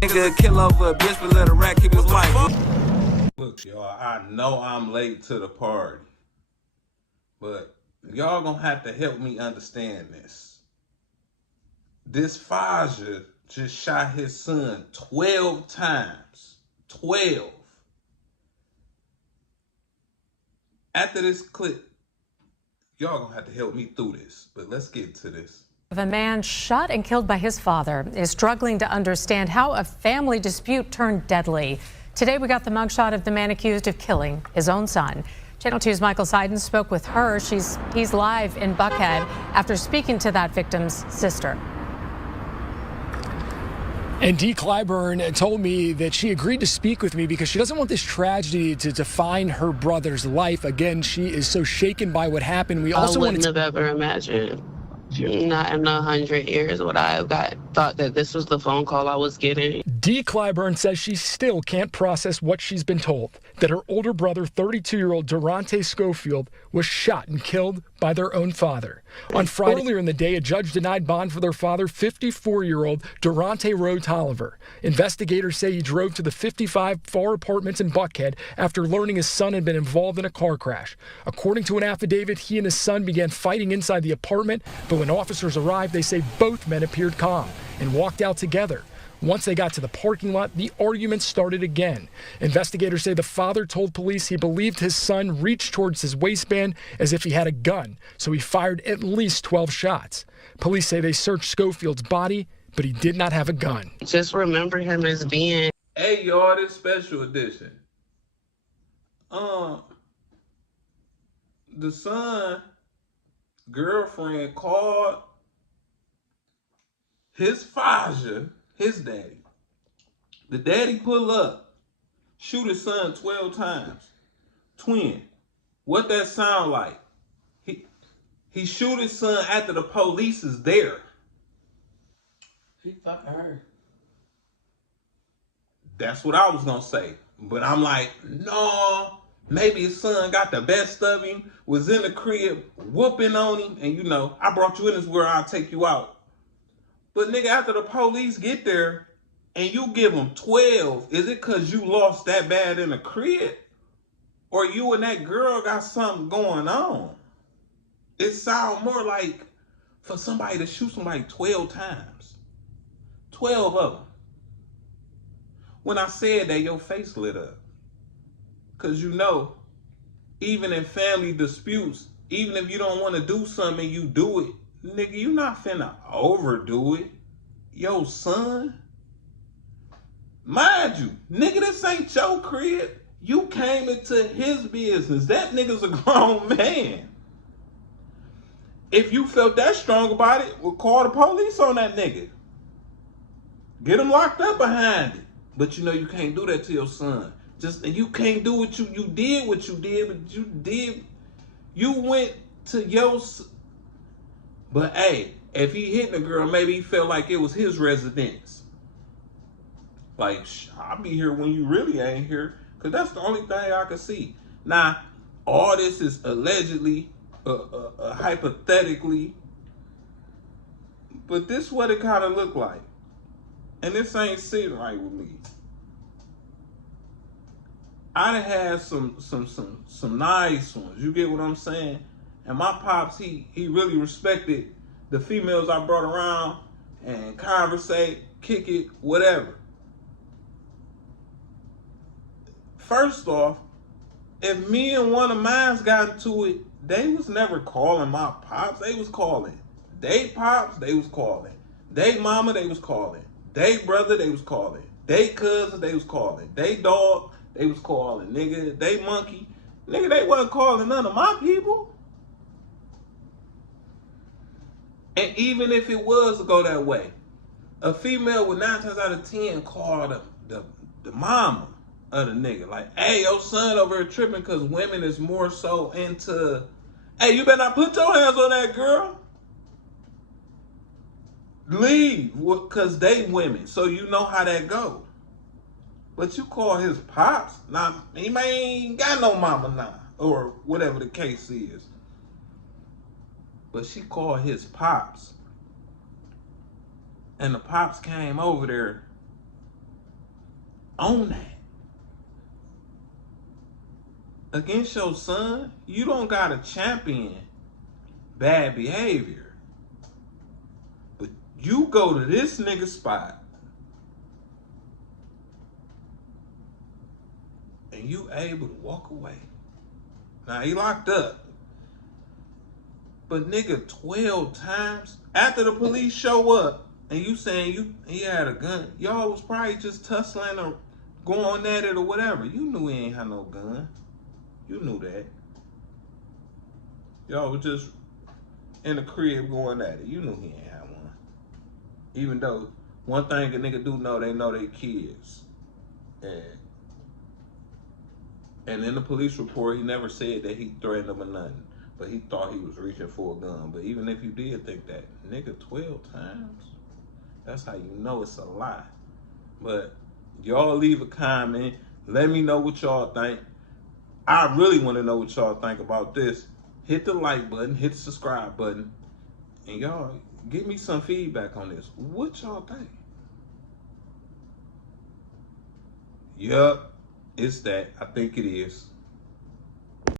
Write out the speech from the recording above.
Nigga kill over a bitch, but let a rat keep his life. Look, y'all, I know I'm late to the party, but y'all gonna have to help me understand this. This Faja just shot his son 12 times. 12. After this clip, y'all gonna have to help me through this, but let's get to this. A man shot and killed by his father is struggling to understand how a family dispute turned deadly. Today we got the mugshot of the man accused of killing his own son. Channel 2's Michael Seiden spoke with her. He's live in Buckhead after speaking to that victim's sister. And Dee Clyburn told me that she agreed to speak with me because she doesn't want this tragedy to define her brother's life. Again, she is so shaken by what happened. We also wouldn't have ever imagined, not in 100 years, would I have thought that this was the phone call I was getting. Dee Clyburn says she still can't process what she's been told, that her older brother, 32-year-old Durante Schofield, was shot and killed by their own father. On Friday earlier in the day, a judge denied bond for their father, 54-year-old Durante Rhodes Tolliver. Investigators say he drove to the 55 Farr Apartments in Buckhead after learning his son had been involved in a car crash. According to an affidavit, he and his son began fighting inside the apartment, but when officers arrived, they say both men appeared calm and walked out together. Once they got to the parking lot, the argument started again. Investigators say the father told police he believed his son reached towards his waistband as if he had a gun, so he fired at least 12 shots. Police say they searched Schofield's body, but he did not have a gun. Just remember him as being... Hey, y'all, this special edition. The son, girlfriend called his Faja, his daddy. The daddy pull up, shoot his son 12 times. Twin. What that sound like? He shoot his son after the police is there. He fucking hurt. That's what I was gonna say. But I'm like, no, maybe his son got the best of him, was in the crib, whooping on him, and you know, I brought you in this world, I'll take you out. But nigga, after the police get there and you give them 12, is it cause you lost that bad in the crib? Or you and that girl got something going on? It sounds more like for somebody to shoot somebody 12 times. 12 of them. When I said that, your face lit up. Cause you know, even in family disputes, even if you don't want to do something and you do it, nigga, you not finna overdo it. Yo, son. Mind you, nigga, this ain't your crib. You came into his business. That nigga's a grown man. If you felt that strong about it, we'll call the police on that nigga. Get him locked up behind it. But you know you can't do that to your son. And you can't do what you did, but you went to your... But hey, if he hitting a girl, maybe he felt like it was his residence. Like, I'll be here when you really ain't here. Because that's the only thing I can see. Now, all this is allegedly, hypothetically. But this is what it kind of looked like. And this ain't sitting right with me. I done had some nice ones. You get what I'm saying? And my pops, he really respected the females I brought around and conversate, kick it, whatever. First off, if me and one of mine got into it, they was never calling my pops. They was calling they pops, they was calling they mama, they was calling they brother, they was calling they cousin, they was calling they dog, they was calling nigga, they monkey. Nigga, they wasn't calling none of my people. And even if it was to go that way, a female would 9 times out of 10 call the mama of the nigga. Like, hey, your son over here tripping because women is more so into, hey, you better not put your hands on that girl. Leave, because they women. So you know how that go. But you call his pops, now he may ain't got no mama now, or whatever the case is. But she called his pops. And the pops came over there on that. Against your son, you don't gotta champion bad behavior. But you go to this nigga spot and you able to walk away. Now he locked up. But nigga, 12 times after the police show up and you saying he had a gun, y'all was probably just tussling or going at it or whatever. You knew he ain't had no gun. You knew that. Y'all was just in the crib going at it. You knew he ain't had one. Even though one thing a nigga do know, they know they kids. And in the police report, he never said that he threatened them or nothing. But he thought he was reaching for a gun. But even if you did think that, nigga, 12 times? That's how you know it's a lie. But y'all leave a comment. Let me know what y'all think. I really want to know what y'all think about this. Hit the like button, hit the subscribe button, and y'all give me some feedback on this. What y'all think? Yup, it's that. I think it is.